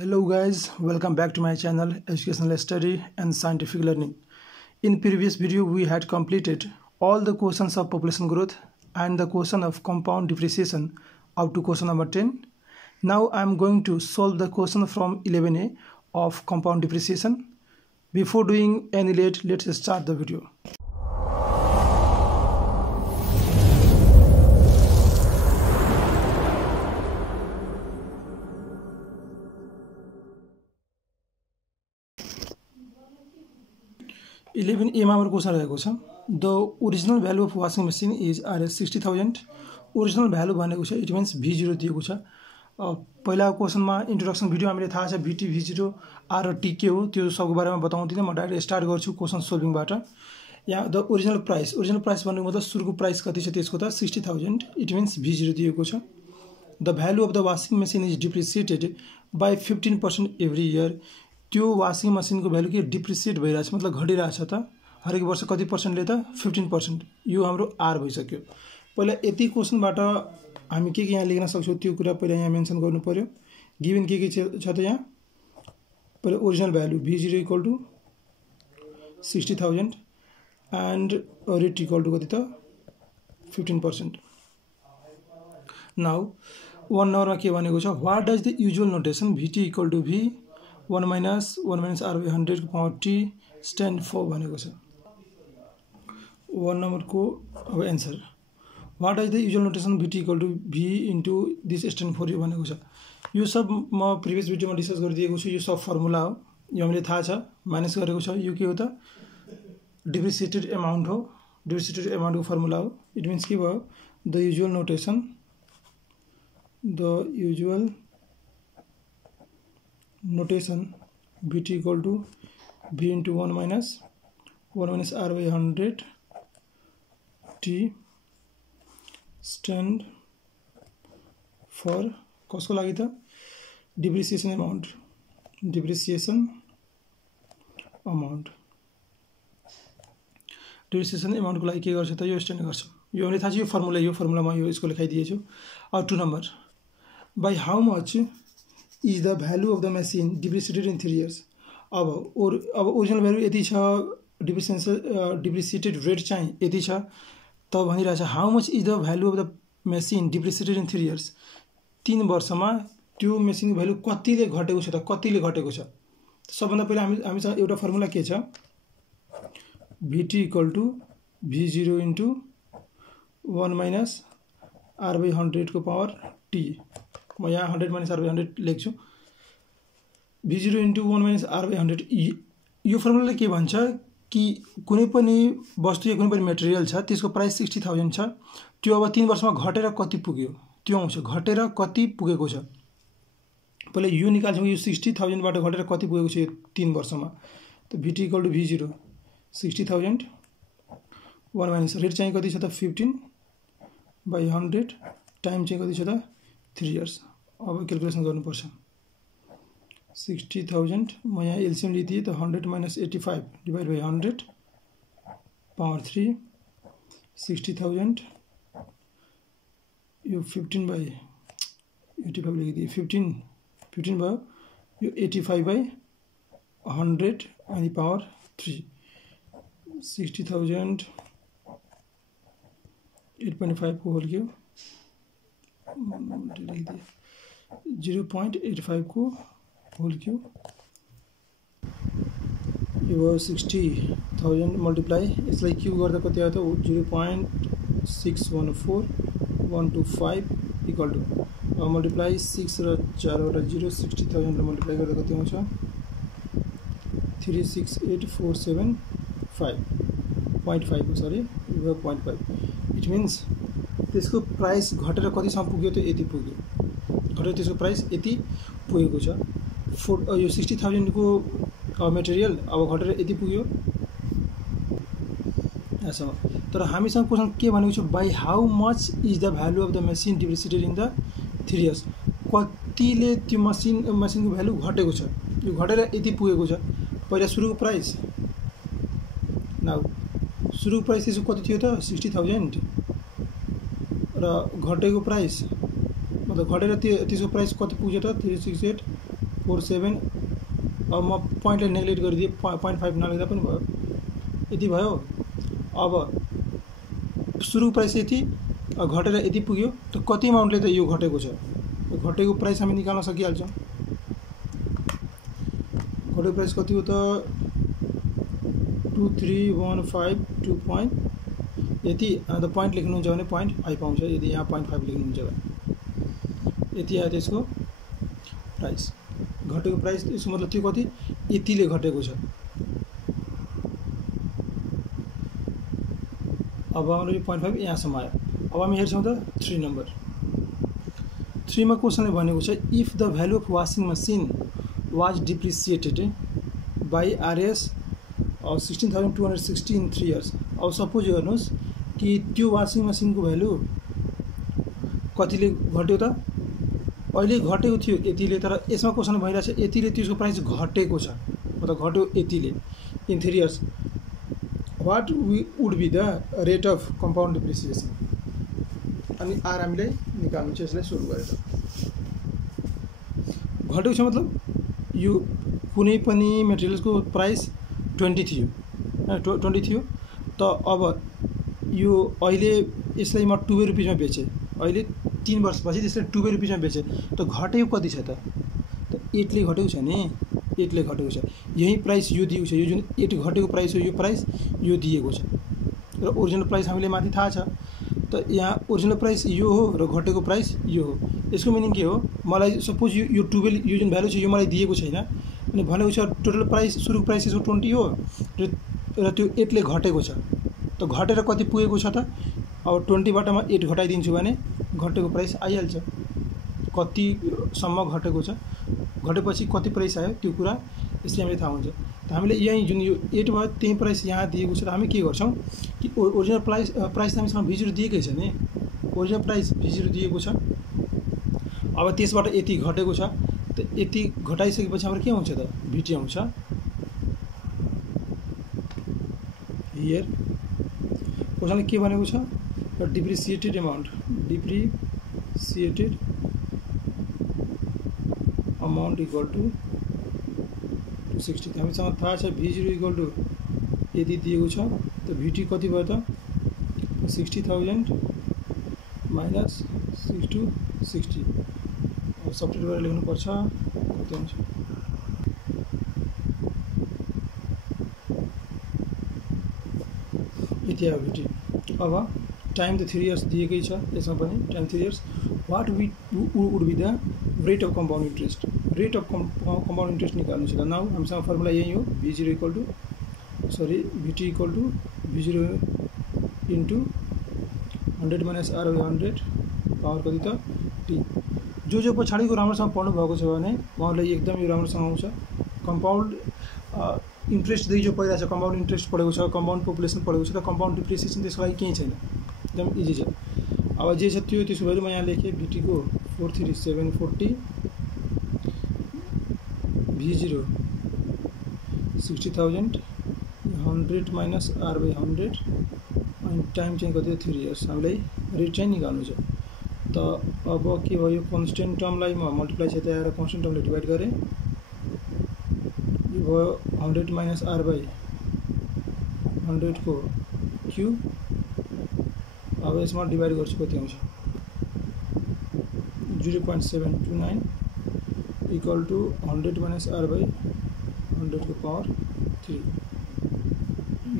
Hello guys, welcome back to my channel Educational Study and Scientific Learning. In previous video we had completed all the questions of population growth and the question of compound depreciation up to question number 10. Now I am going to solve the question from 11A of compound depreciation. Before doing any late, let's start the video. The original value of washing machine is Rs 60,000. Original value भनेको छ it means V0 दिएको छ. पहिला क्वेशनमा introduction video हामीले थाहा छ VT V0 R र T के हो त्यो सबको बारेमा बताउँदिन म डाइरेक्ट स्टार्ट गर्छु क्वेशन सोल्भिङबाट. यहाँ द ओरिजिनल प्राइस भन्नुको मतलब सुरुको प्राइस कति छ त्यसको त 60,000 it means V0 दिएको छ. The value of the washing machine is depreciated by 15% every year. त्यो वाशिङ मसिनको भ्यालु के डिप्रिसिएट भइरहेछ मतलब घटिरहेछ त हरेक वर्ष कति पर्सेन्टले त 15%. यो हाम्रो आर भइसक्यो. पहिला यति क्वेशनबाट हामी के यहाँ लेख्न सक्छौं त्यो कुरा पहिला यहाँ मेन्सन गर्नु पर्यो. गिवन के छ त यहाँ पहिला original value V0 equal to 60,000 and rate equal to कति त 15%. नाउ 1 नम्बरमा के भनेको छ what does the usual notation VT equal to V 1 minus R by 100 को पावर T stand for भनेको छ. 1 नंबर को अब answer what is the usual notation VT equal to V into this stand for यो भनेको छ. यो सब म प्रिभियस भिडियोमा डिस्कस गरिदिएको छु. यो सब फर्मुला हो यो हामीले थाहा छ माइनस गरेको छ. यो के हो त डिप्रिसिएटेड अमाउन्ट हो. डिप्रिसिएटेड अमाउन्ट को फर्मुला हो. इट मिन्स के भयो the usual notation VT equal to V into 1 minus R by 100 T stand for कसको लागि त डिप्रिसिएसन अमाउन्ट डिप्रिसिएसन अमाउन्ट को लागि के गर्छ त यो स्ट्यान्ड गर्छ. यो हामीले थाहा छ यो फर्मुलामा यो यसको लेखाइदिएछु. अब 2 number by how much is the value of the machine depreciated in 3 years. अब ओरिजिनल भ्यालु यति छ डिप्रिसिएटेड रेट चाहिँ यति छ त भनिरहेछ how much is the value of the machine depreciated in 3 years. 3 वर्षमा त्यो मेसिनको भ्यालु कतिले घटेको छ त कतिले घटेको छ. सबभन्दा पहिला हामीसँग एउटा फर्मुला के छ VT equal to V0 into 1 minus R by 100 को पावर T. म यहाँ 100 माइनस R by 100 लेख्छु. V0 into 1 minus R by 100 यो फर्मुलाले के भन्छ कि कुनै पनि वस्तु या कुनै पनि मटेरियल छ त्यसको प्राइस 60,000 छ. त्यो अब 3 वर्षमा घटेर कति पुग्यो त्यो आउँछ. घटेर कति पुगेको छ पहिला यो निकाल्छौं. यो 60,000 बाट घटेर कति पुगेको छ 3 वर्षमा त VT equal to V0 60,000 1 minus rate चाहिँ कति छ त 15 by 100 टाइम चाहिँ कति छ त 3 years. अब क्याल्कुलेसन गर्नुपर्छ. 60,000 म यहाँ एलसीएम लिदिए त 100 minus 85 डिवाइड बाइ 100 पावर 3 60,000 यो 15 by 85 लेखिदिए 15 भयो. यो 85 by 100 अनि पावर 3 60,000 8.5 को होल क्यूब 0.85 को होल क्यूब यो 60,000 मल्टिप्लाई यसलाई क्यूब गर्दा कति आयो त 0.614125 इक्वल टु मल्टिप्लाई 6 र 4 वटा 0 60,000 र मल्टिप्लाई गर्दा कति आउँछ 368,475.5 हो सरी यो 0.5. इट मिन्स त्यसको प्राइस घटेर कतिसम्म पुग्यो त यति पुग्यो. घटेर त्यसको प्राइस यति पुगेको छ. यो 60,000 को मटेरियल अब घटेर यति पुग्यो यसमा. तर हामीसँग क्वेशन के भनेको छ by how much is the value of the machine depreciated in the 3 years. कतिले त्यो मसिनको भ्यालु घटेको छ. यो घटेर यति पुगेको छ. पहिला सुरुको प्राइस नाउ सुरुको प्राइस त्यसको कति थियो त 60,000 र घटेको प्राइस मतलब घटेर त्यसको प्राइस कति पुग्यो त 368 47। अब म पोइन्टलाई नेग्लेक्ट गरिदिएँ, 0.5 नलेख्दा पनि भयो, यति भयो। अब सुरुको प्राइस यति घटेर यति पुग्यो, त कति अमाउन्टले त यो घटेको छ, घटेको प्राइस हामी निकाल्न सकिहाल्छौँ। घटेको प्राइस कति हो त 2315 2 यति। अन्त पोइन्ट लेख्नुहुन्छ भने 0.5 आउँछ, यदि यहाँ 0.5 लेख्नुहुन्छ भने यति आयो त्यसको प्राइस, घटेको प्राइस। यसको मतलब त्यो कति, यतिले घटेको छ। अब हाम्रो यो 0.5 यहाँसम्म आयो। अब हामी हेर्छौँ त 3 नम्बर। 3 मा क्वेसनले भनेको छ if the value of washing machine was depreciated by RS 16,260 in 3 years. अब सपोज गर्नुहोस् कि त्यो वासिङ मसिनको भ्यालु कतिले घट्यो त, अहिले घटेको थियो यतिले, तर यसमा क्वेसन भइरहेछ यतिले त्यसको प्राइस घटेको छ, मतलब घट्यो यतिले in 3 years. What would be the rate of compound depreciation. अनि आर हामीलाई निकाल्नु छ, यसलाई सोल्भ गरेर। घटेको छ मतलब यो कुनै पनि मेटेरियल्सको प्राइस 20 थियो, 20 थियो, त अब यो अहिले यसलाई म 12 रुपियाँमा बेचेँ, अहिले 3 वर्षपछि त्यसलाई 12 रुपियाँमा बेचेँ, त घटेको कति छ त 8 ले घटेको छ नि, 8 ले घटेको छ। यही प्राइस यो दिएको छ, यो जुन 8 घटेको प्राइस हो यो प्राइस यो दिएको छ, र ओरिजिनल प्राइस हामीले माथि थाहा छ। त यहाँ ओरिजिनल प्राइस यो हो र घटेको प्राइस यो हो। यसको मिनिङ के हो, मलाई सपोज यो 12 यो जुन भ्यालु छ यो मलाई दिएको छैन, अनि भनेको छ टोटल प्राइस सुरुको प्राइस यसको 20 हो र त्यो 8 ले घटेको छ, त घटेर कति पुगेको छ त। अब 20 बाट म 8 घटाइदिन्छु भने घटेको प्राइस आइहाल्छ, कतिसम्म घटेको छ, घटेपछि कति प्राइस आयो त्यो कुरा यसले हामीलाई थाहा हुन्छ। त हामीले यही जुन यो 8 भयो त्यही प्राइस यहाँ दिएको छ, त हामी के गर्छौँ कि ओरिजिनल प्राइस त हामीसँग V0 दिएकै छ नि, ओरिजिनल प्राइस V0 दिएको छ। अब त्यसबाट यति घटेको छ, त यति घटाइसकेपछि हाम्रो के आउँछ त VT आउँछ। हियर क्वेसनले के भनेको छ, depreciated amount, depreciated amount equal to 260। हामीसँग थाहा छ V0 इक्वल टु यदि दिएको छ, त VT कति भयो त 60,000 माइनस 660। अब सब्स्टिट्युट गरेर लेख्नुपर्छ कति हुन्छ। यति आयो VT। अब टाइम त 3 इयर्स दिएकै छ, यसमा पनि time 3 years. What would be the rate of compound interest, rate of compound interest निकाल्नु छ। नाउ हामीसँग फर्मुला यही हो, VT equal to V0 into 100 minus R by 100 power कति त T। जो पछाडिको राम्रोसँग पढ्नु भएको छ भने उहाँहरूलाई एकदम यो राम्रोसँग आउँछ। कम्पाउन्ड इन्ट्रेस्ट देखि जो पढिरहेको छ, कम्पाउन्ड इन्ट्रेस्ट पढेको छ, कम्पाउन्ड पपुलेसन पढेको छ, र कम्पाउन्ड डिप्रिसिएसन त्यसको लागि केही छैन, एकदम इजी छ। अब जे छ त्यो त्यसको भ्यालु म यहाँ लेखेँ, VT को 43740, V0 60,000 100 माइनस R बाई 100 अनि टाइम चाहिँ कति 3 इयर्स। हामीलाई रेट चाहिँ निकाल्नु छ। त अब के भयो, कन्स्टेन्ट टर्मलाई म मल्टिप्लाई चाहिँ आएर कन्स्टेन्ट टर्मले डिभाइड गरेँ, यो भयो 100 माइनस R बाई 100 को क्युब। अब यसमा डिभाइड गर्छु कति आउँछ 0.729 equal to 100 minus R by 100 को पावर 3।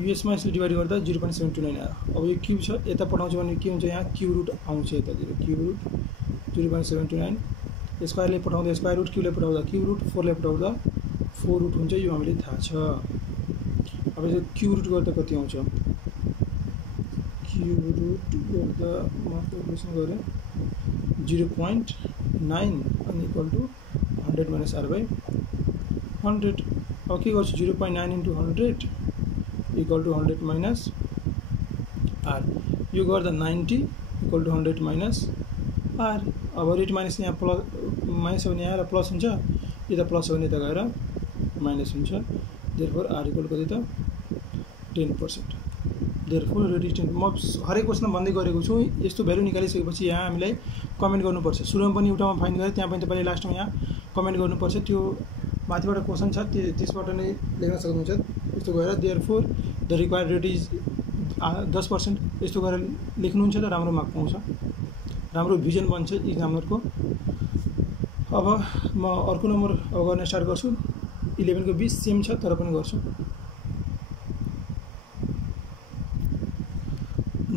यसमा यसले डिभाइड गर्दा 0.729 आयो। अब यो क्युब छ, यता पठाउँछ भने के हुन्छ, यहाँ क्युब रुट आउँछ, यतातिर क्युब रुट 0.729। स्क्वायरले पठाउँदा स्क्वायर रुट, क्युबले पठाउँदा क्युब रुट, 4ले पठाउँदा 4 रुट हुन्छ, यो हामीले थाहा छ। अब यो क्युब रुट गर्दा कति आउँछ, क्युब रुट गर्दा म क्यालकुलेसन गरेँ 0.9 अनि equal to 100 minus R by 100। अब के गर्छु 0.9 into 100 equal to 100 minus R, यो गर्दा 90 इक्वल टु 100 माइनस R। अब रेट माइनस यहाँ प्लस माइनस हो भने यहाँ प्लस हुन्छ, यता प्लस हो भने यता गएर माइनस हुन्छ। देयरफोर R इक्वल कति त 10%। Therefore rate is 10। म हरेक क्वेसनमा भन्दै गरेको छु, यस्तो भ्यालु निकालिसकेपछि यहाँ हामीलाई कमेन्ट गर्नुपर्छ। सुरुमा पनि एउटामा फाइन्ड गरेँ, त्यहाँ पनि तपाईँले लास्टमा यहाँ कमेन्ट गर्नुपर्छ। त्यो माथिबाट क्वेसन छ त्यसबाट नै लेख्न सक्नुहुन्छ। यस्तो गरेर therefore the required rate is 10%, यस्तो गरेर लेख्नुहुन्छ त राम्रो मार्क पाउँछ, राम्रो भिजन बन्छ इक्जामिनरको। अब म अर्को नम्बर अब गर्न स्टार्ट गर्छु। 11 को 20 सेम छ तर पनि गर्छु।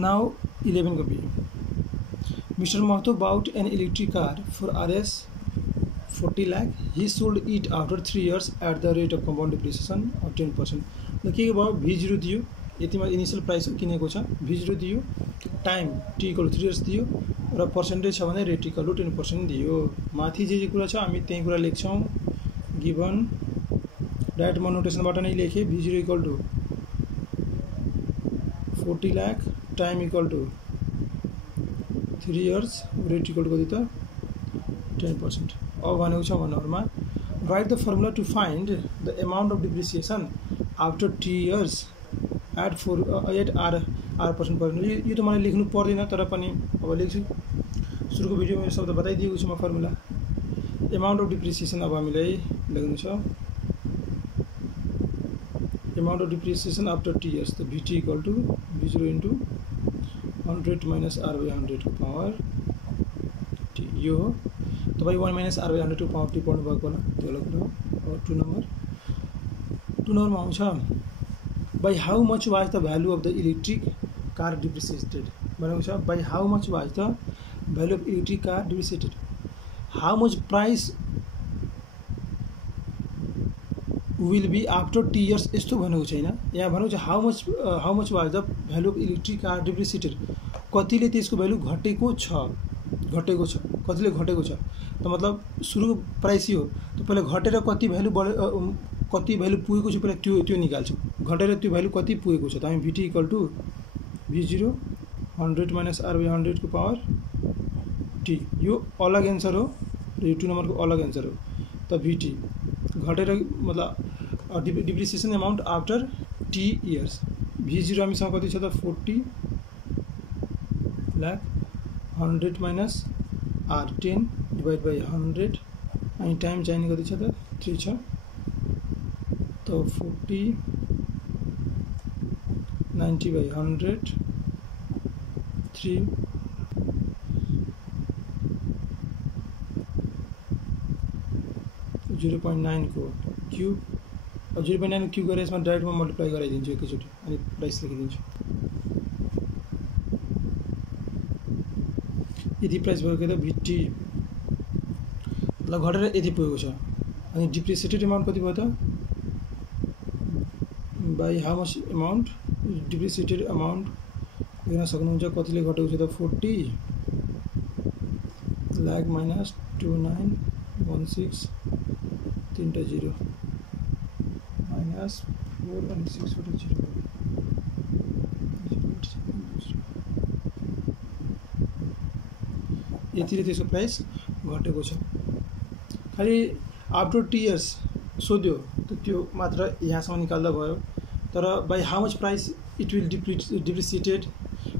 नाउ 11 को be. Mr. Mahto bought an electric car for Rs 40 lakh. He sold it after 3 years at the rate of compound depreciation of 10%. ल के भयो, V0 दियो, यतिमा इनिशियल प्राइस किनेको छ, V0 दियो, टाइम T = 3 इयर्स दियो र पर्सेन्टेज छ भने रेट = 10% दियो। माथि जे कुरा छ हामी त्यही कुरा लेख्छौँ। गिभन डाइरेक्ट म नोटेसनबाट नै लेखेँ। V0 = 40 lakh, time = 3 years, rate = कति त 10%। अब भनेको छ 1 नम्बरमा write the formula to find the amount of depreciation after 3 years at R% per. यो त मलाई लेख्नु पर्दैन तर पनि अब लेख्छु। सुरुको भिडियोमा यो शब्द बताइदिएको छु म फर्मुला। एमाउन्ट अफ डिप्रिसिएसन अब हामीलाई लेख्नु छ। Amount of depreciation after 2 years त VT = V0 * 100 - R/100 को पावर T। यो हो तपाईँ 1 - R/100 को पावर T पढ्नु भएको होला, त्यो अलग कुरा हो। अब 2 नम्बरमा आउँछ by how much was the value of the electric car depreciated भनेको छ। By how much was the value of electric car depreciated, how much price will be after 2 years यस्तो भनेको छैन। यहाँ भनेको छ how much was the value of electric car depreciated, कतिले त्यसको भ्यालु घटेको छ, कतिले घटेको छ। त मतलब सुरुको प्राइस यो, त पहिला घटेर कति भ्यालु पुगेको छ पहिला त्यो निकाल्छौँ। घटेर त्यो भ्यालु कति पुगेको छ त हामी VT = V0 100 - R/100 को पावर T। यो अलग एन्सर हो र यो 2 नम्बरको अलग एन्सर हो। त VT घटेर मतलब depreciation amount after T years. V0 हामीसँग कति छ त 40 लाख, 100 - R 10 / 100 अनि टाइम चाहिने कति छ त 3 छ। त 40 90 / 100 3 0.9 को क्यूब। अब 0.9 को क्यूब गरेर यसमा डाइरेक्टमा मल्टिप्लाई गराइदिन्छु एकैचोटि अनि प्राइस लेखिदिन्छु। यति प्राइस भयो कि त VT ल घटेर यति पुगेको छ। अनि डिप्रिसिएटेड अमाउन्ट कति भयो त by how much amount depreciated amount लेख्न सक्नुहुन्छ। कतिले घटेको छ त 40 लाख - 2916 3टा 0 -4 अनि 6वटा 0 यतिले त्यसको प्राइस घटेको छ। खालि आफ्टर 2 इयर्स सोध्यो त त्यो मात्र यहाँसम्म निकाल्दा भयो। तर by how much price it will depreciated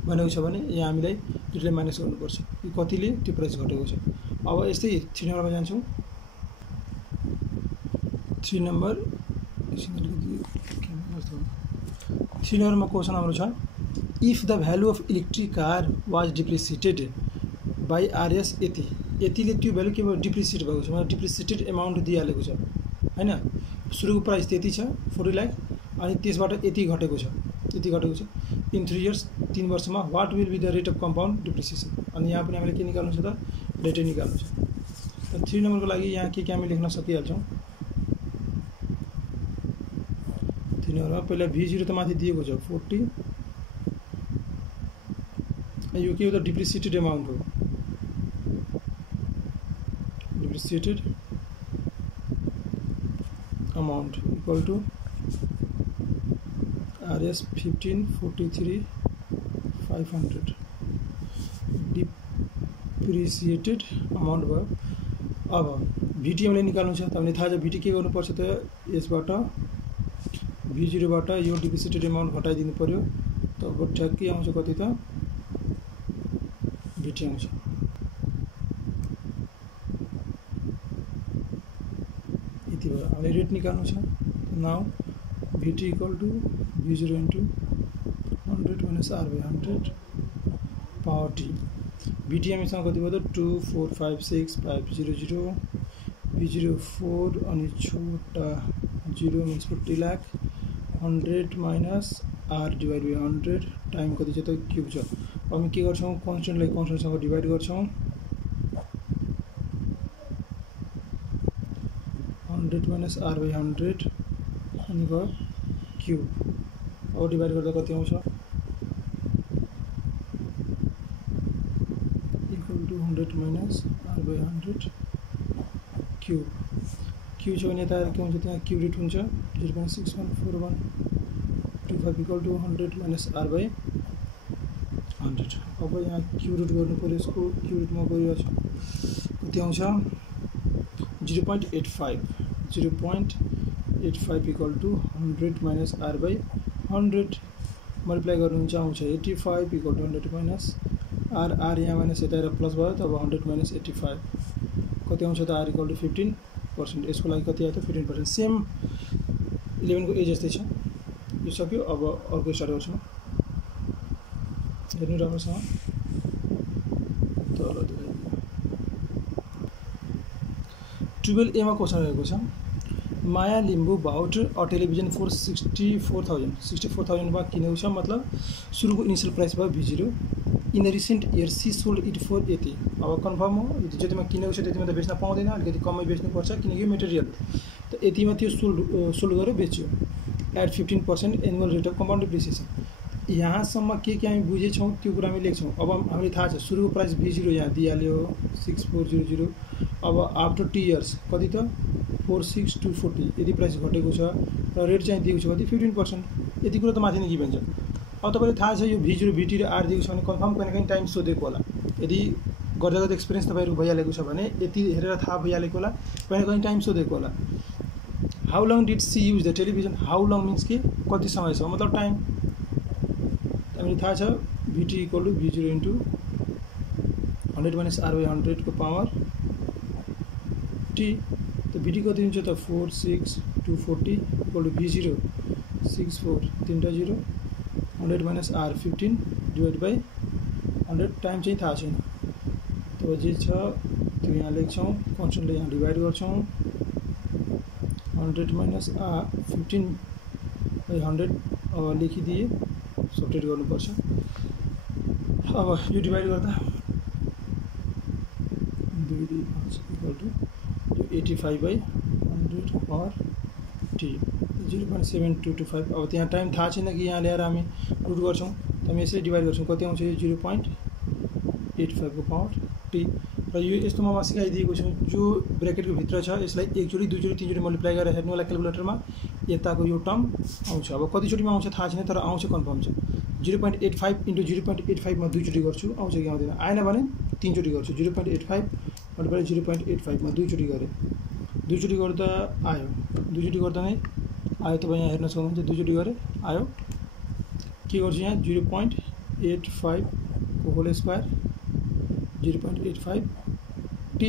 भनेको छ भने यहाँ हामीलाई त्यसले माइनस गर्नुपर्छ कि कतिले त्यो प्राइस घटेको छ। अब यस्तै 3 नम्बरमा जान्छौँ। 3 नम्बरमा क्वेसन हाम्रो छ if the value of electric car was depreciated by RS यतिले त्यो भ्यालु के भयो डिप्रिसिएट भएको छ, मतलब डिप्रिसिएटेड एमाउन्ट दिइहालेको छ हैन। सुरुको प्राइस त्यति छ 40 लाख अनि त्यसबाट यति घटेको छ इन 3 इयर्स 3 वर्षमा what will be the rate of compound depreciation. अनि यहाँ पनि हामीले के निकाल्नु छ त रेटै निकाल्नु छ। त 3 नम्बरको लागि यहाँ के हामी लेख्न सकिहाल्छौँ। 3 नम्बरमा पहिला V0 त माथि दिएको छ 40, यो के हो त डिप्रिसिएटेड अमाउन्ट हो। Depreciated amount equal to RS 1543,500 depreciated amount भयो। अब VT हामीले निकाल्नु छ त हामीले थाहा छ VT के गर्नुपर्छ त यसबाट V0 बाट यो डिप्रिसिएटेड अमाउन्ट घटाइदिनु पर्यो। त अब ठ्याक्कै आउँछ कति त VT आउँछ भयो हामीले रेट निकाल्नु छ now VT equal to V0 into 100 minus R by 100 power T VT हामीसँग कति भयो त 2456500 V0 4 अनि छोटा 0 means 40 lakh 100 minus R divide by 100 time कति छ त क्यूब छ अब हामी के गर्छौं कन्स्टेन्टलाई कन्स्टेन्टसँग डिवाइड गर्छौं 100 माइनस R बाई 100 अनि गयो क्यूब अब डिवाइड गर्दा कति आउँछ equal to 100 minus R by 100 cube cube छ भने यता के हुन्छ त्यहाँ क्यूब रुट हुन्छ 0.614125 equal to 100 minus R by 100 अब यहाँ क्यूब रुट गर्नु पर्यो यसको क्यूब रुटमा गरिरहेको छ कति आउँछ 0.85 equal to 100 minus R by 100 multiply गर्नुहुन्छ आउँछ 85 इक्वल टु 100 माइनस R यहाँ माइनस यता आएर प्लस भयो तब 100 माइनस 85 कति आउँछ त R इक्वल टु 15% यसको लागि कति आयो त 15% सेम 11 को ए जस्तै छ यो सक्यो अब अर्को स्टार्ट गर्छौं हेर्नु राम्रोसँग तल देखाइदिनु 12A मा क्वेशन रहेको छ Maya Limbu bought a television for 64000 मा किनेको छ मतलब सुरुको इनिशियल प्राइस भयो V0 in recent year she sold it for यति अब कन्फर्म हो जतिमा किनेको छ त्यतिमा त बेच्न पाउँदैन अलिकति कमै बेच्नु पर्छ किनकि मेटेरियल त यतिमा त्यो सोल्ड गरेर बेच्यो at 15% annual rate of compound depreciation यहाँसम्म के हामी बुझेछौँ त्यो कुरा हामी लेख्छौँ अब हामीले थाहा छ सुरुको प्राइस V0 यहाँ दिइहाल्यो 6400 अब आफ्टर 2 इयर्स कति त 46240 यदि प्राइस घटेको छ र रेट चाहिँ दिएको छ कति 15% यति कुरा त माथि नै गिभन छ अब तपाईलाई थाहा छ यो V0 VT र R दिएको छ भने कन्फर्म कहीं टाइम सोधेको होला यदि गर्दा गर्दा एक्सपिरियन्स तपाईहरुको भइहालेको छ भने यति हेरेर थाहा भइहालेको होला कहीं टाइम सोधेको होला how long did she use the television how long means के कति समयसम्म मतलब टाइम हामीले थाहा छ VT equal to V0 into 100 minus R by 100 को पावर T तो VT कति हुन्छ त 46240 equal to V0 6430 100 minus R 15 divide by 100 time चाहिँ थाहा छैन तब जे छ त्यो यहाँ लेख्छौं कन्स्टेन्टले यहाँ डिवाइड गर्छौं 100 माइनस R 15 बाई 100 अब लेखिदिए सब्ट्रेक्ट गर्नुपर्छ अब यो डिवाइड गर्दा 2 equal to 85 by 100 power T 0.7225 अब त्यहाँ टाइम थाहा छैन कि यहाँ ल्याएर हामी रुट गर्छौं त हामी यसरी डिवाइड गर्छौं कति आउँछ यो 0.85 को पावर T र यो यस्तोमा म सिकाइदिएको छु जो ब्र्याकेटको भित्र छ यसलाई एकचोटी दुईचोटी तीनचोटी मल्टिप्लाई गरेर हेर्नु होला क्याल्कुलेटरमा यताको यो टर्म आउँछ अब कति चोटीमा आउँछ थाहा छैन तर आउँछ कन्फर्म छ 0.85 इन्टु 0.85 मा दुईचोटी गर्छु आउँछ कि आउँदैन आएन भने तीनचोटी गर्छु 0.85 मल्टिप्लाई 0.85 मा दुईचोटी गरे दुईचोटी गर्दा आयो दुईचोटी गर्दा नै आयो तपाईं यहाँ हेर्न सक्नुहुन्छ दुईचोटी गरे आयो के गर्छु यहाँ 0.85 को होल स्क्वायर 0.85 T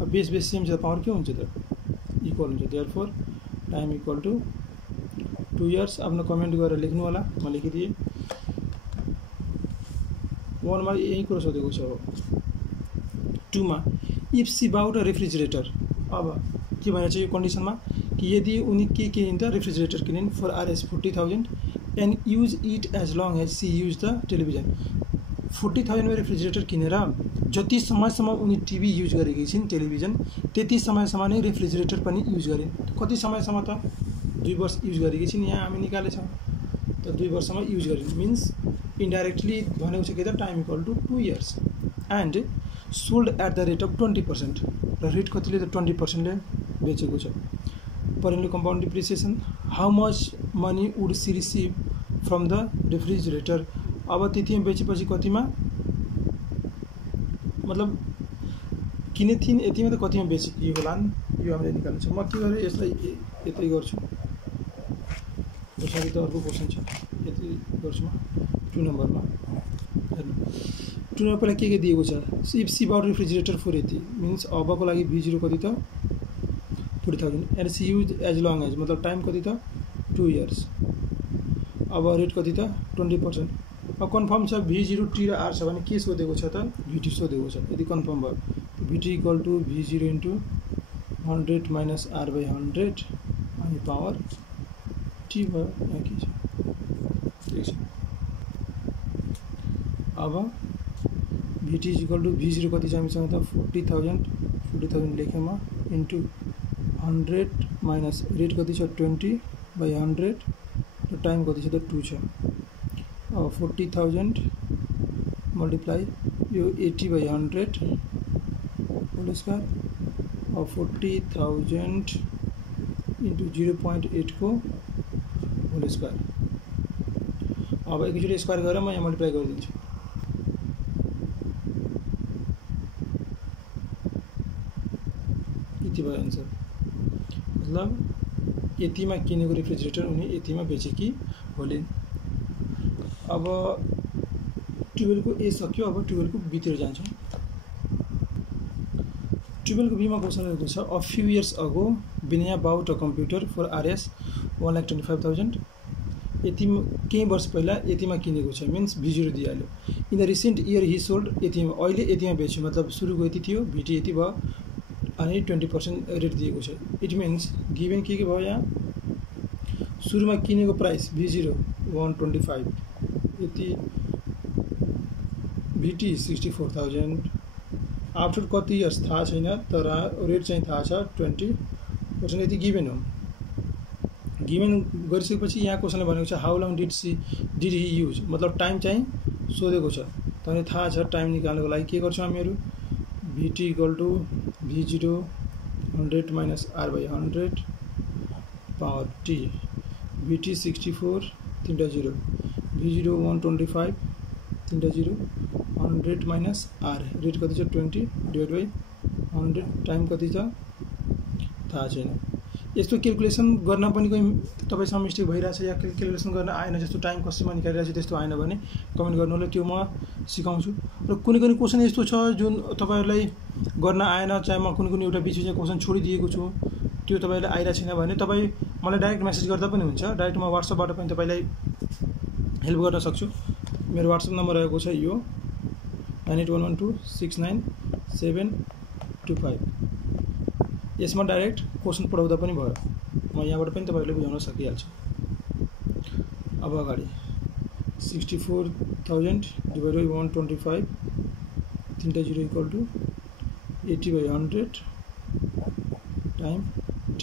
अब बेस सेम छ पावर के हुन्छ त इक्वल हुन्छ therefore time equal to 2 years आफ्नो कमेन्ट गरेर लेख्नु होला म लेखिदिए 1 मा यही कुरा सोधेको छ 2 मा if she bought a refrigerator अब के भनेको छ यो कन्डिसनमा कि यदि उनी के किनिन् त रेफ्रिजरेटर किनिन् for RS 40000 and use it as long as she use the television 40000 में रेफ्रिजरेटर किनेर जति समयसम्म उनी टिभी युज गरेकी छिन् टेलिभिजन त्यति समयसम्म नै रेफ्रिजरेटर पनि युज गरिन् कति समयसम्म त 2 वर्ष युज गरेकी छिन् यहाँ हामी निकाले छौं त 2 वर्षमा युज गरिन् मीन्स इन्डाइरेक्टली भनेको छ के त time equal to 2 years and sold at the rate of 20% र रेट कतिले त 20% ले बेचेको छ period compound depreciation how much money would she receive from the refrigerator अब त्यतिमा बेचेपछि कतिमा मतलब किने थिइन यतिमा त कतिमा बेचेकी होलान् यो हामीले निकाल्नु छ म के गरे यसलाई यतै गर्छु यसरी त अर्को क्वेशन छ यति गर्छु म 2 नम्बरमा हेर्नु 2 नम्बर पहिला के दिएको छ if she bought refrigerator for यति मीन्स अबको लागि V0 कति त 40,000 and she use as long as मतलब टाइम कति त 2 इयर्स। अब रेट कति त 20%। अब कन्फर्म छ V0 T र R छ भने के सोधेको छ त VT सोधेको छ। यदि कन्फर्म भयो VT equal to V0 into 100 minus R by 100 अनि पावर T भयो। यहाँ के छ ठिक छ। अब VT is equal to V0 कति छ हामीसँग त 40,000 लेखेमा इन्टु 100 माइनस रेट कति छ 20 बाई 100 र टाइम कति छ त 2 छ। अब 40,000 मल्टिप्लाई यो 80 बाई 100 होल स्क्वायर। अब 40,000 इन्टु 0.8 को होल स्क्वायर। अब एकचोटि स्क्वायर गरेर म यहाँ मल्टिप्लाई गरिदिन्छु। यति भयो आन्सर। मतलब यतिमा किनेको रेफ्रिजरेटर उनी यतिमा बेचे कि होलिन्। अब 12 को ए सक्यो। अब 12 को बी तिर जान्छौँ। 12 को बीमा क्वेसन रहेको छ a few years ago Vinaya bought a computer for RS 1,25,000। यति केही वर्ष पहिला यतिमा किनेको छ मिन्स V0 दिइहाल्यो। In the recent year he sold यतिमा अहिले यतिमा बेच्यो मतलब सुरुको यति थियो VT यति भयो अनि 20% रेट दिएको छ। इट मिन्स गिभन के भयो यहाँ सुरुमा किनेको प्राइस V0 125 यति VT 64,000 आफ्टर कति इयर्स थाहा छैन तर रेट चाहिँ थाहा छ 20% यति गिभन हो। गिभन गरिसकेपछि यहाँ क्वेसनले भनेको छ how long did he use मतलब टाइम चाहिँ सोधेको छ। तपाईलाई थाहा छ टाइम निकाल्नको लागि के गर्छौँ हामीहरू VT equal to V0 100 minus R by 100 power T VT 64 3टा 0 V0 125 3टा 0 100 माइनस R रेट कति छ 20 डिभाइड बाई 100 टाइम कति छ थाहा छैन। यस्तो क्याल्कुलेसन गर्न पनि कोही तपाईसँग मिस्टेक भइरहेछ या क्याल्कुलेसन गर्न आएन जस्तो टाइम कसैमा निकालिरहेछ त्यस्तो आएन भने कमेन्ट गर्नु होला त्यो म सिकाउँछु। र कुनै कुनै क्वेसन यस्तो छ जुन तपाईहरुलाई गर्न आएन चाहे म कुनै एउटा बीच बीचमा क्वेसन छोडिदिएको छु त्यो तपाईलाई आइरा छैन भने तपाई मलाई डाइरेक्ट मेसेज गर्दा पनि हुन्छ। डाइरेक्ट म WhatsApp बाट पनि तपाईलाई हेल्प गर्न सक्छु। मेरो WhatsApp नम्बर रहेको छ यो 9811269725। यसमा डाइरेक्ट क्वेसन पढाउँदा पनि भयो म यहाँबाट पनि तपाईहरुले बुझाउन सकिहाल्छु। अब अगाडि 64,000 डिवाइड बाइ 125 3टा 0 equal to 80 by 100 time T।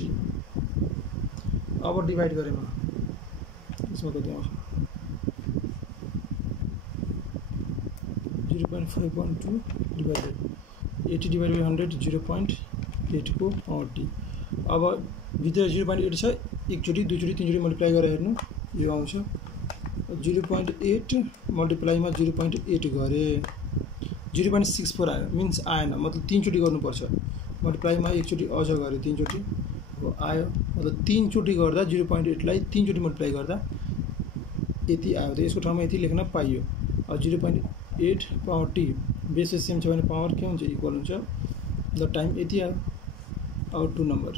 अब डिवाइड गरेमा यसमा कति आउँछ 0.512 डिवाइड बाइ 80 डिवाइड बाइ 100 0.8 को पावर T। अब भित्र 0.8 छ एकचोटी दुईचोटी तीनचोटी मल्टिप्लाई गरेर हेर्नु यो आउँछ 0.8 मल्टिप्लाईमा 0.8 गरे 0.64 आयो मिन्स आएन मतलब तीनचोटी गर्नुपर्छ। मल्टिप्लाईमा एकचोटी अझ गरे तीनचोटी हो आयो मतलब तीनचोटी गर्दा 0.8 लाई तीनचोटी मल्टिप्लाई गर्दा यति आयो। त यसको ठाउँमा यति लेख्न पाइयो। अब 0.8 पावर T बेस सेम छ भने पावर के हुन्छ इक्वल हुन्छ द टाइम यति आयो। अब 2 नम्बर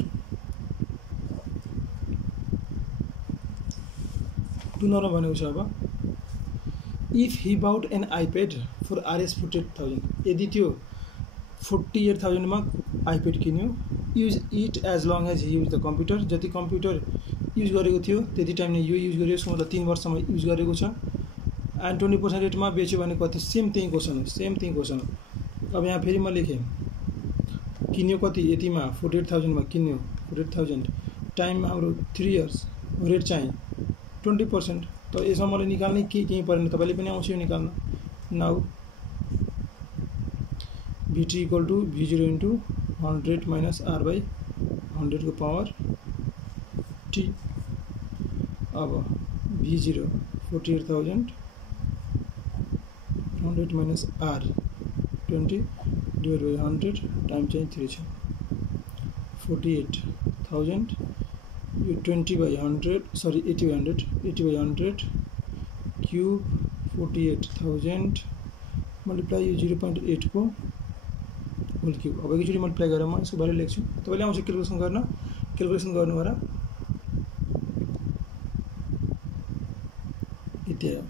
2 नम्बर भनेको छ अब if he bought an iPad for RS 48,000 यदि त्यो 48,000 मा आइप्याड किन्यो use it as long as he use the computer जति कम्प्युटर युज गरेको थियो त्यति टाइम नै यो युज गर्यो यसको मतलब 3 वर्षमा युज गरेको छ एन्ड 20% रेटमा बेच्यो भने कति सेम थिङ क्वेसन हो। अब यहाँ फेरि म लेखेँ किन्यो कति यतिमा 48,000 मा किन्यो 48,000 टाइम हाम्रो 3 इयर्स रेट चाहिँ 20%। त यसमा मलाई निकाल्नै केही परेन तपाईले पनि आउँछ यो निकाल्न। Now VT equal to V0 into 100 minus R by 100 को पावर T। अब V0 48,000 100 minus R 20 divide by 100 time चाहिँ 3 छ 48,000 यो 20 by 100 sorry 80 by 100 cube 48,000 multiply यो 0.8 को होल क्यूब। अब एकचोटि मल्टिप्लाई गरेर म यसको भ्यालु लेख्छु तपाईले आउँछ क्याल्कुलेसन गर्न क्यालकुलेसन गर्नु हो र यति हो।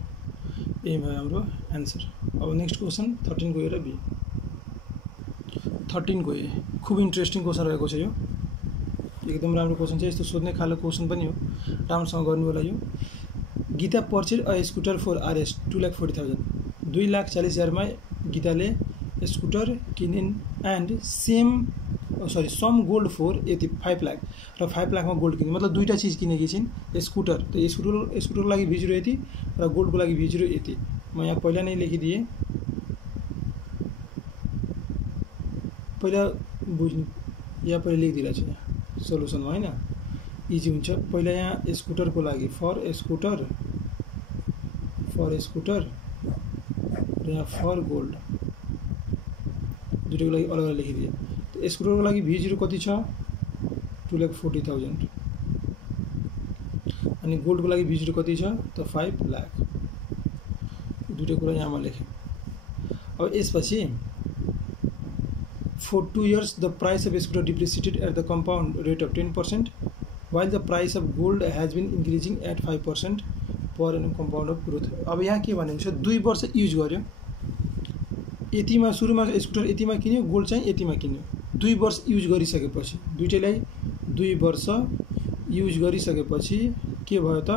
यही भयो हाम्रो आन्सर। अब नेक्स्ट क्वेसन 13 को ए र बी। 13 को ए खूब इन्ट्रेस्टिङ क्वेसन रहेको छ। यो एकदम राम्रो क्वेसन छ। यस्तो सोध्ने खालको क्वेसन पनि हो, राम्रोसँग गर्नु होला। यो Gita purchase a scooter for RS 2,40,000। 2,40,000 मा गीताले स्कुटर किनिन् एन्ड सम गोल्ड फोर यति 5 लाख र 5 लाखमा गोल्ड किने, मतलब दुईटा चिज किनेकी छिन्। स्कुटर त स्कुटरको लागि V0 यति र गोल्डको लागि V0 यति। म यहाँ पहिला नै लेखिदिएँ, पहिला बुझ्नु, यहाँ पहिला लेखिदिरहेको छु यहाँ सोलुसनमा, होइन इजी हुन्छ। पहिला यहाँ स्कुटरको लागि फर स्कुटर र यहाँ फर गोल्ड दुईटैको लागि अलग अलग लेखिदिएँ। तो स्कुटरको लागि V0 कति छ 2,40,000 अनि गोल्डको लागि V0 कति छ त 5 लाख। दुईटै कुरा यहाँ म लेखेँ। अब यसपछि for 2 years the price of scooter depreciated at the compound rate of 10% while the price of gold has been increasing at 5% per annum compound of growth। अब यहाँ के भनेको छ 2 वर्ष युज गर्यो, यतिमा सुरुमा स्कुटर यतिमा किन्यो, गोल्ड चाहिँ यतिमा किन्यो। 2 वर्ष युज गरिसकेपछि, दुईटैलाई 2 वर्ष युज गरिसकेपछि के भयो त,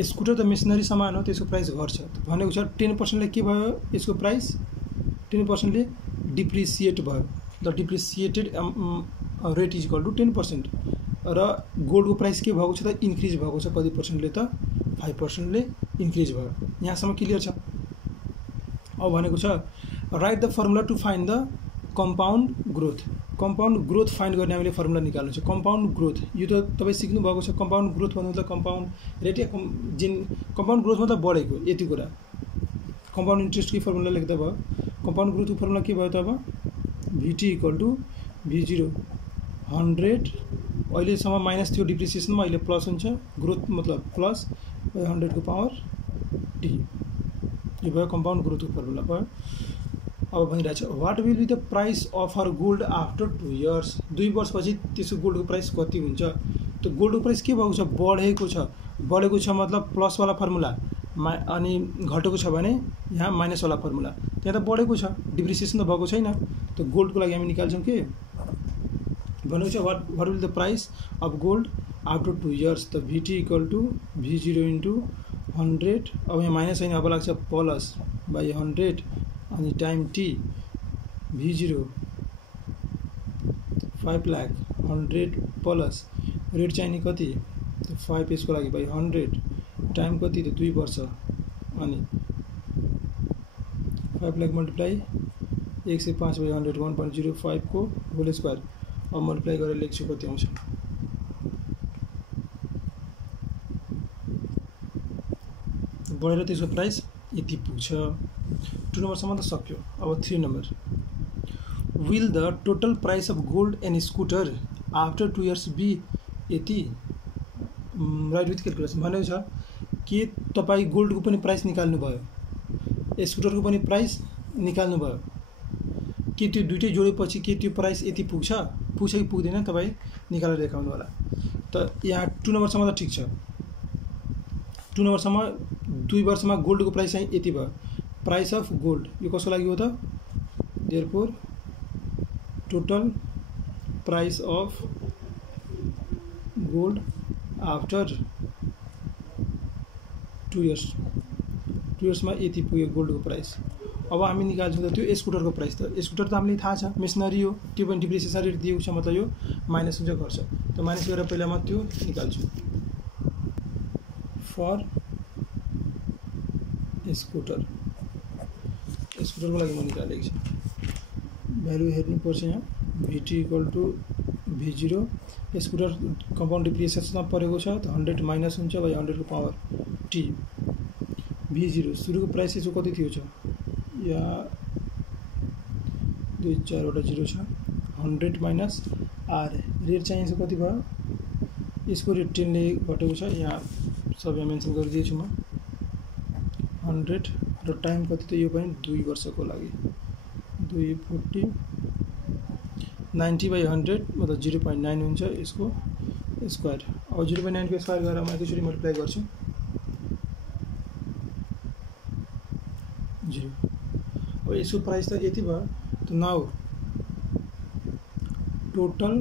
स्कुटर त मेसिनरी सामान हो, त्यसको प्राइस घट्छ। भनेको छ 10% ले के भयो, यसको प्राइस 10% ले डिप्रिसिएट भयो। The depreciated rate is equal to 10% र गोल्डको प्राइस के भएको छ त इन्क्रिज भएको छ। कति पर्सेन्टले त 5% ले इन्क्रिज भयो। यहाँसम्म क्लियर छ। अब भनेको छ write the formula to find the compound growth. Compound growth find गर्ने हामीले फर्मुला निकाल्नु छ। कम्पाउन्ड ग्रोथ यो त तपाईँ सिक्नु भएको छ। कम्पाउन्ड ग्रोथ भन्नु मतलब कम्पाउन्ड रेट या कम्पाउन्ड ग्रोथ मतलब बढेको यति कुरा। कम्पाउन्ड इन्ट्रेस्टकै फर्मुला लेख्दा भयो। कम्पाउन्ड ग्रोथको फर्मुला के भयो त अब VT इक्वल टू V0 100, अहिलेसम्म माइनस थियो डिप्रिसिएसनमा, अहिले प्लस हुन्छ। ग्रोथ मतलब प्लस 100 को पावर T। यो भयो कम्पाउन्ड ग्रोथको फर्मुला भयो। अब भनिरहेको छ what will be the price of her gold after 2 years. 2 वर्षपछि त्यसको गोल्डको प्राइस कति हुन्छ। त गोल्डको प्राइस के भएको छ, बढेको छ। बढेको छ मतलब प्लसवाला फर्मुला, अनि घटेको छ भने यहाँ माइनसवाला फर्मुला। त्यहाँ त बढेको छ, डिप्रिसिएसन त भएको छैन। त गोल्डको लागि हामी निकाल्छौँ के भनेको छ what will the price of gold after 2 years. त VT equal to V0 into 100। अब यहाँ माइनस छैन, अब लाग्छ प्लस बाई 100 अनि time T V0 5 lakh 100 plus rate चाहिने कति 5 यसको लागि बाई 100 टाइम कति त 2 वर्ष अनि 5 लाख मल्टिप्लाई 105 बाई 100 1.05 को होल स्क्वायर। अब मल्टिप्लाई गरेर लेख्छु कति आउँछ। बढेर त्यसको प्राइस यति पुग्छ। 2 नम्बरसम्म त सक्यो। अब 3 number will the total price of gold and scooter after 2 years be यति राइट विथ क्यालकुलेसन। भनेको छ के तपाईँ गोल्डको पनि प्राइस निकाल्नु भयो, स्कुटरको पनि प्राइस निकाल्नु भयो, के त्यो दुईटै जोडेपछि के त्यो प्राइस यति पुग्छ कि पुग्दैन, तपाईँ निकालेर देखाउनु होला। त यहाँ 2 नम्बरसम्म त ठिक छ। 2 नम्बरसम्म 2 वर्षमा गोल्डको प्राइस चाहिँ यति भयो। प्राइस अफ गोल्ड यो कसको लागि हो त, therefore total price of gold after 2 इयर्समा यति पुग्यो गोल्डको प्राइस। अब हामी निकाल्छौँ त त्यो स्कुटरको प्राइस। त स्कुटर त हामीले थाहा छ मेसिनरी हो, त्यो पनि डिप्रिसिएसन रेट दिएको छ, मतलब यो माइनस हुन्छ घट्छ। त माइनस गरेर पहिला म त्यो निकाल्छु फर स्कुटरको लागि म निकालेको छु। भ्यालु हेर्नुपर्छ यहाँ VT equal to V0। Scooter compound डिप्रिसिएसनमा परेको छ त 100 माइनस हुन्छ बाई 100 को पावर T। V0 सुरुको प्राइस यसको कति थियो छ, यहाँ 2-4 वटा 0 छ। 100 माइनस R रेट चाहिँ यसको कति भयो, यसको रेट 10 ले घटेको छ। यहाँ सब यहाँ मेन्सन गरिदिएछु म 100 र टाइम कति त यो पनि 2 वर्षको लागि 240 90 बाई 100 मतलब 0.9 हुन्छ। यसको स्क्वायर अब 0.9 को स्क्वायर गरेर म एकैचोटि मल्टिप्लाई गर्छु 0 अब यसको प्राइस त यति भयो त now total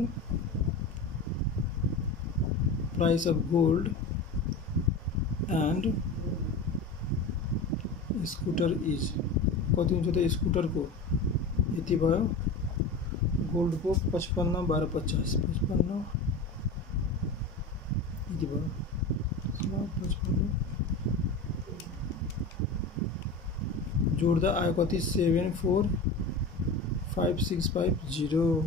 price of gold and scooter is कति हुन्छ त स्कुटरको यति भयो गोल्डको 55 12 50 55 यति भयो 55 जोड्दा आयो कति 74565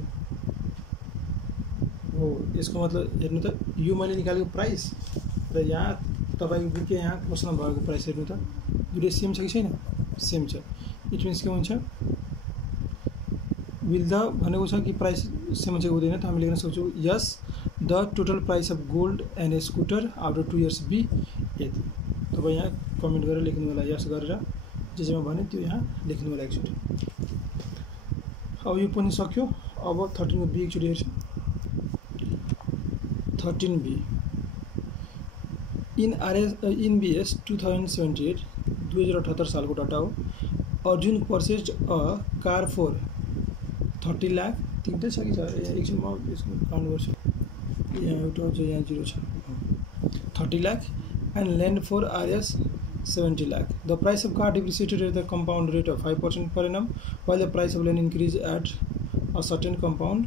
हो यसको मतलब हेर्नु त यो मैले निकालेको प्राइस र यहाँ तपाईको बुकले यहाँ क्वेसनमा भएको प्राइस हेर्नु त दुईटै सेम छ कि छैन सेम छ इट मिन्स के हुन्छ विल द भनेको छ कि प्राइस सेम हुन्छ हुँदैन त हामी लेख्न सक्छौँ यस the total price of gold and scooter after 2 years be यति तपाईँ यहाँ कमेन्ट गरेर लेख्नु होला यस गरेर जे जेमा भने त्यो यहाँ लेख्नु होला एकचोटि अब यो पनि सक्यो अब 13 को बी एकचोटि हेर्छौँ 13B in BS 2078 2078 सालको डाटा हो Arjun purchased a car for 30 lakh तिनटै छ कि एकछिन म यसको काउन्ट गर्छु यहाँ एउटा चाहिँ यहाँ 0 छ 30 lakh and land for RS 70 lakh. The price of car depreciated at the compound rate of 5% per annum, while the price of land increased at a certain compound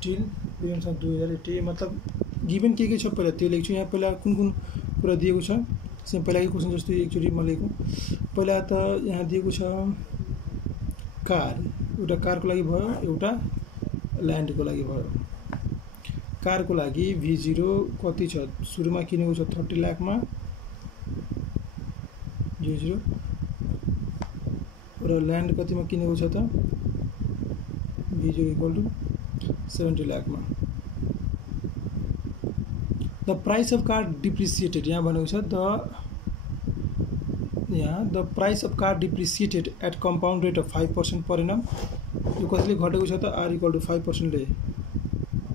till 2080. मतलब गिवन के छ पहिला त्यो लेख्छु यहाँ पहिला कुन कुन कुरा दिएको छ चाहिँ पहिलाको क्वेशन जस्तो एकचोटि म लेखौँ पहिला त यहाँ दिएको छ कार एउटा कारको लागि भयो एउटा ल्यान्डको लागि भयो कारको लागि V0 कति छ सुरुमा किनेको छ 30 लाख मा 00 र ल्यान्ड कतिमा किनेको छ त V0 70 लाख मा The price of car depreciated यहाँ भनेको छ the price of car depreciated at compound rate of 5% per annum यो कतिले घटेको छ त R = 5% ले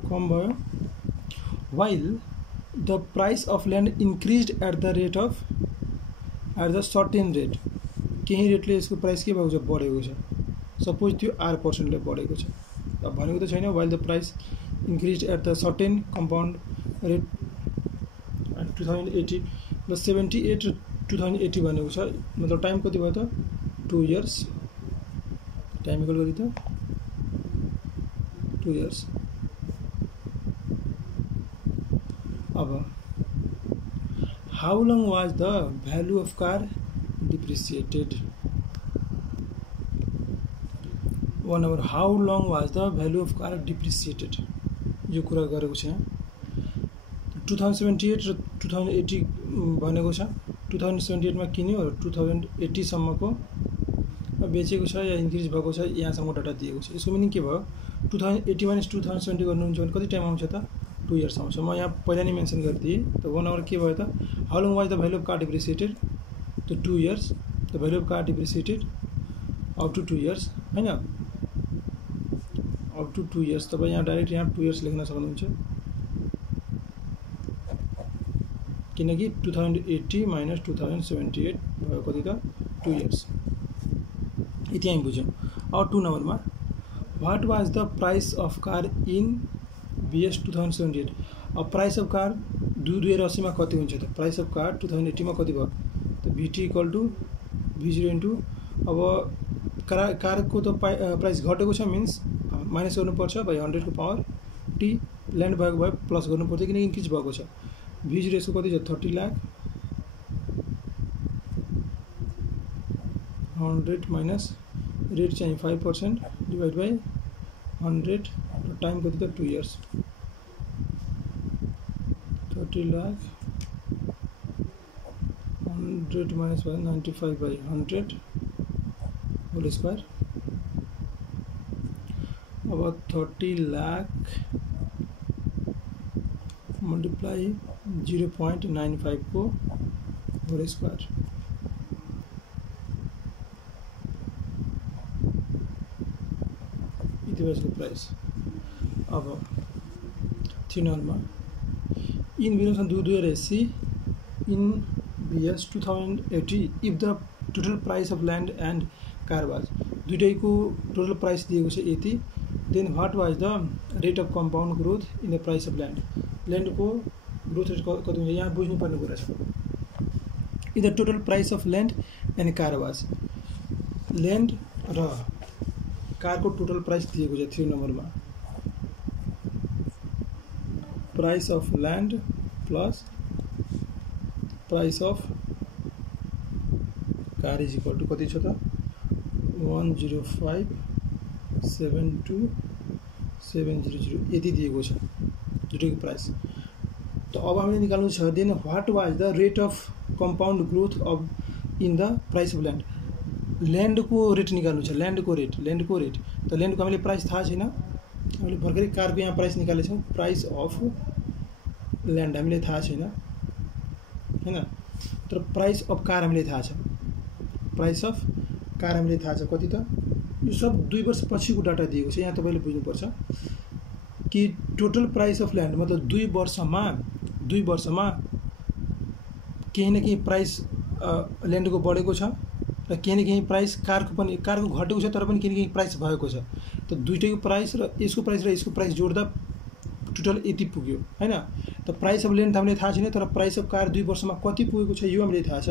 कम भयो while the price of land increased at the certain rate केही रेटले यसको प्राइस के भएको छ बढेको छ सपोज त्यो R% ले बढेको छ अब भनेको त छैन while the price increased at the certain compound rate 2080 र 78 2080 भनेको छ मतलब टाइम कति भयो त 2 इयर्स टाइम इक्वल कति त 2 इयर्स अब how long was the value of car depreciated 1 hour how long was the value of car depreciated यो कुरा गरेको छ 2078 र 2080 भनेको छ 2078 मा किन्यो र 2080 सम्मको बेचेको छ या इन्क्रिज भएको छ यहाँसम्म डाटा दिएको छ यसको मिनिङ के भयो 2080 माइनस 2070 गर्नुहुन्छ भने कति टाइम आउँछ त 2 इयर्स आउँछ म यहाँ पहिला नै मेन्सन गर्दिए त 1 आवर के भयो त how long was the value of car depreciated त 2 years the value of car depreciated up to 2 years हैन अप टु 2 इयर्स तपाईं यहाँ डाइरेक्ट यहाँ 2 इयर्स लेख्न सक्नुहुन्छ किनकि 2080 माइनस 2078 भयो कति त 2 इयर्स यति हामी बुझ्यौं अब 2 नम्बरमा what was the price of car in BS 2078 अब प्राइस अफ कार 2080 मा कति हुन्छ त प्राइस अफ कार 2080 मा कति भयो त VT = V0 इन्टु अब कारको त प्राइस घटेको छ मिन्स माइनस गर्नु पर्छ बाइ 100 को पावर T ल्यान्ड भएको भए प्लस गर्नु पर्छ किन इन्क्रिज भएको छ V0 यसको कति छ 30 लाख 100 माइनस रेट चाहिँ 5% डिवाइड बाइ 100 टाइम कति त 2 years 30 lakh 100 minus 95 by 100 whole square अब 30 लाख मल्टिप्लाई 0.95 को होल स्क्वायर इति भयो प्राइस अब 3 नम्बरमा in बिलोसन 2080 in BS 2080 if the total price of land and car was दुईटैको total price दिएको छ यति, then what was the rate of compound growth in the price of land को growth rate कति हुन्छ यहाँ बुझ्नुपर्ने कुरा छ। if the total price of land and car was land र कार को total price दिएको छ 3 नम्बरमा price of land plus price of car is equal to कति छ त 105,72700 यति दिएको छ दुईटैको प्राइस। त अब हामीले निकाल्नु छ then what was the rate of compound growth of in the price of land ल्यान्डको रेट निकाल्नु छ ल्यान्डको रेट त ल्यान्डको हामीले प्राइस थाहा छैन, हामीले भर्खरै कारको यहाँ प्राइस निकालेछौँ प्राइस अफ ल्यान्ड हामीले थाहा छैन हैन, तर प्राइस अफ कार हामीले थाहा छ, प्राइस अफ कार हामीले थाहा छ कति त यो सब 2 वर्ष पछिको डाटा दिएको छ। यहाँ तपाईले बुझ्नुपर्छ कि टोटल प्राइस अफ ल्यान्ड मतलब 2 वर्षमा केही न केही प्राइस ल्यान्डको बढेको छ र केही न केही प्राइस कारको घटेको छ, तर पनि केही न केही प्राइस भएको छ। त दुईटैको प्राइस र यसको प्राइस जोड्दा टोटल यति पुग्यो हैन। त प्राइस अफ ल्यान्ड हामीले थाहा छैन, तर प्राइस अफ कार 2 वर्षमा कति पुगेको छ यो हामीले थाहा छ।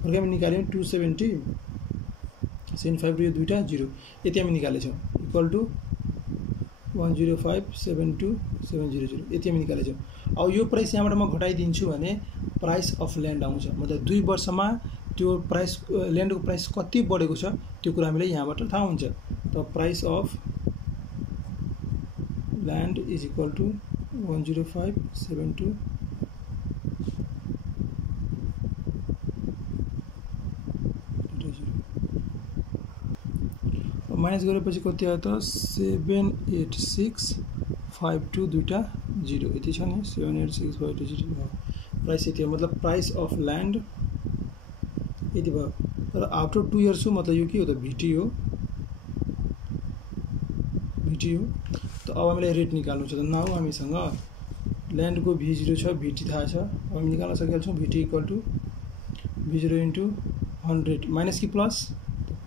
भर्खरै हामी निकाल्यौं 270.75 यो दुईटा 0 यति हामी निकालेछौँ इक्वल टु 105,72700 यति हामी निकालेछौँ। अब यो प्राइस यहाँबाट म घटाइदिन्छु भने प्राइस अफ ल्यान्ड आउँछ, मतलब 2 वर्षमा त्यो प्राइस ल्यान्डको प्राइस कति बढेको छ त्यो कुरा हामीले यहाँबाट थाहा हुन्छ। त price of land is equal to 105,72700 minus गरेपछि कति आयो त 78652 दुईटा 0 यति छ नि 78652 प्राइस यति हो, मतलब प्राइस अफ ल्यान्ड यति भयो। तर आफ्टर 2 इयर्स हो, मतलब यो के हो त VT हो। त अब हामीले रेट निकाल्नु छ। त नाउ हामीसँग ल्यान्डको V0 छ, VT थाहा छ, अब हामी निकाल्न सकिहाल्छौँ VT equal to V0 into 100 minus कि प्लस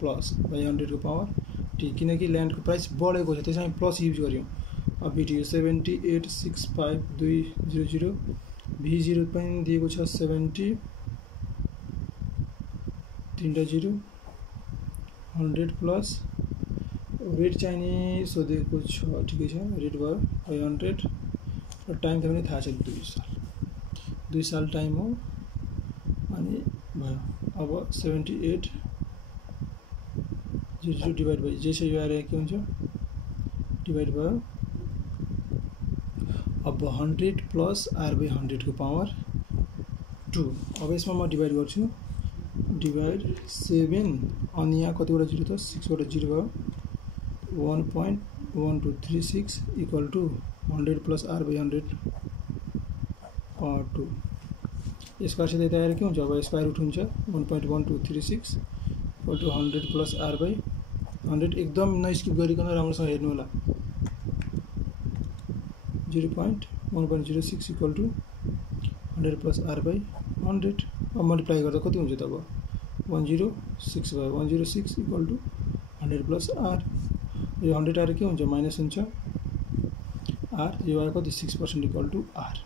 बाई 100 को पावर T, किनकि ल्यान्डको प्राइस बढेको छ त्यसमा हामी प्लस युज गर्यौँ। अब VT 78,65200 V0 पनि दिएको छ 70 3 0 100 प्लस रेट चाहिने सोधेको छ, ठिकै छ रेट भयो 100 र टाइम पनि थाहा छ 2 साल टाइम हो अनि भयो। अब 78 0 डिवाइड बाई जे छ यो आएर के हुन्छ डिवाइड भयो। अब 100 प्लस r बाई 100 को पावर 2। अब यसमा म डिवाइड गर्छु, डिवाइड 7 अनि यहाँ कतिवटा 0 त 6 वटा 0 भयो 1.1236 equal to 100 plus r by 100 power 2। Square सिधै आएर के हुन्छ, अब स्क्वायर रुट हुन्छ 1.1236 equal to 100 plus r by 100 एकदम नस्किप गरिकन राम्रोसँग हेर्नु होला 0.1.06 equal to 100 plus r by 100। अब मल्टिप्लाई गर्दा कति हुन्छ त अब 106 भयो 106 इक्वल टु 100 प्लस r। यो 100 आएर के हुन्छ माइनस हुन्छ r, यो आयो कति 6% equal to r।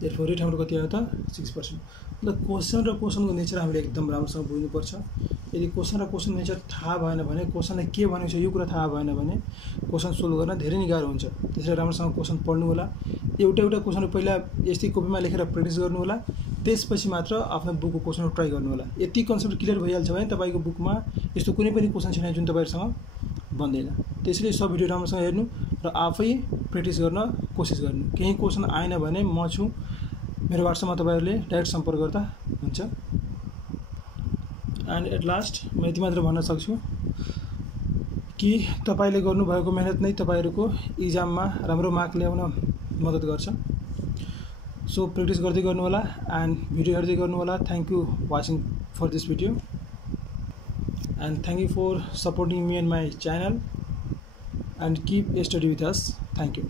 Therefore rate हाम्रो कति आयो त 6%। मतलब क्वेसन र क्वेसनको नेचर हामीले एकदम राम्रोसँग बुझ्नुपर्छ। यदि क्वेसन र क्वेसन नेचर थाहा भएन भने, क्वेसनले के भनेको छ यो कुरा थाहा भएन भने क्वेसन सोल्भ गर्न धेरै नै गाह्रो हुन्छ। त्यसैले राम्रोसँग क्वेसन पढ्नु होला, एउटा क्वेसन पहिला यस्तै कपीमा लेखेर प्र्याक्टिस गर्नु होला, त्यसपछि मात्र आफ्नो बुकको क्वेसन ट्राई गर्नु होला। यति कन्सेप्ट क्लियर भइहाल्छ भने तपाईको बुकमा यस्तो कुनै पनि क्वेसन छैन जुन तपाईहरुसँग बन्दैन। त्यसैले सब भिडियो राम्रोसँग हेर्नु र आफै प्र्याक्टिस गर्न कोसिस गर्नु। केही क्वेसन आएन भने म छु, मेरो WhatsApp मा तपाईहरुले डाइरेक्ट सम्पर्क गर्दा हुन्छ। एन्ड एट लास्ट म यति मात्र भन्न सक्छु कि तपाईले गर्नुभएको मेहनत नै तपाईहरुको एक्जाममा राम्रो मार्क ल्याउन मद्दत गर्छ। सो प्र्याक्टिस गर्दै गर्नु होला एन्ड भिडियो हेर्दै गर्नु होला। Thank you watching for this video and thank you for supporting me and my channel and keep study with us. Thank you.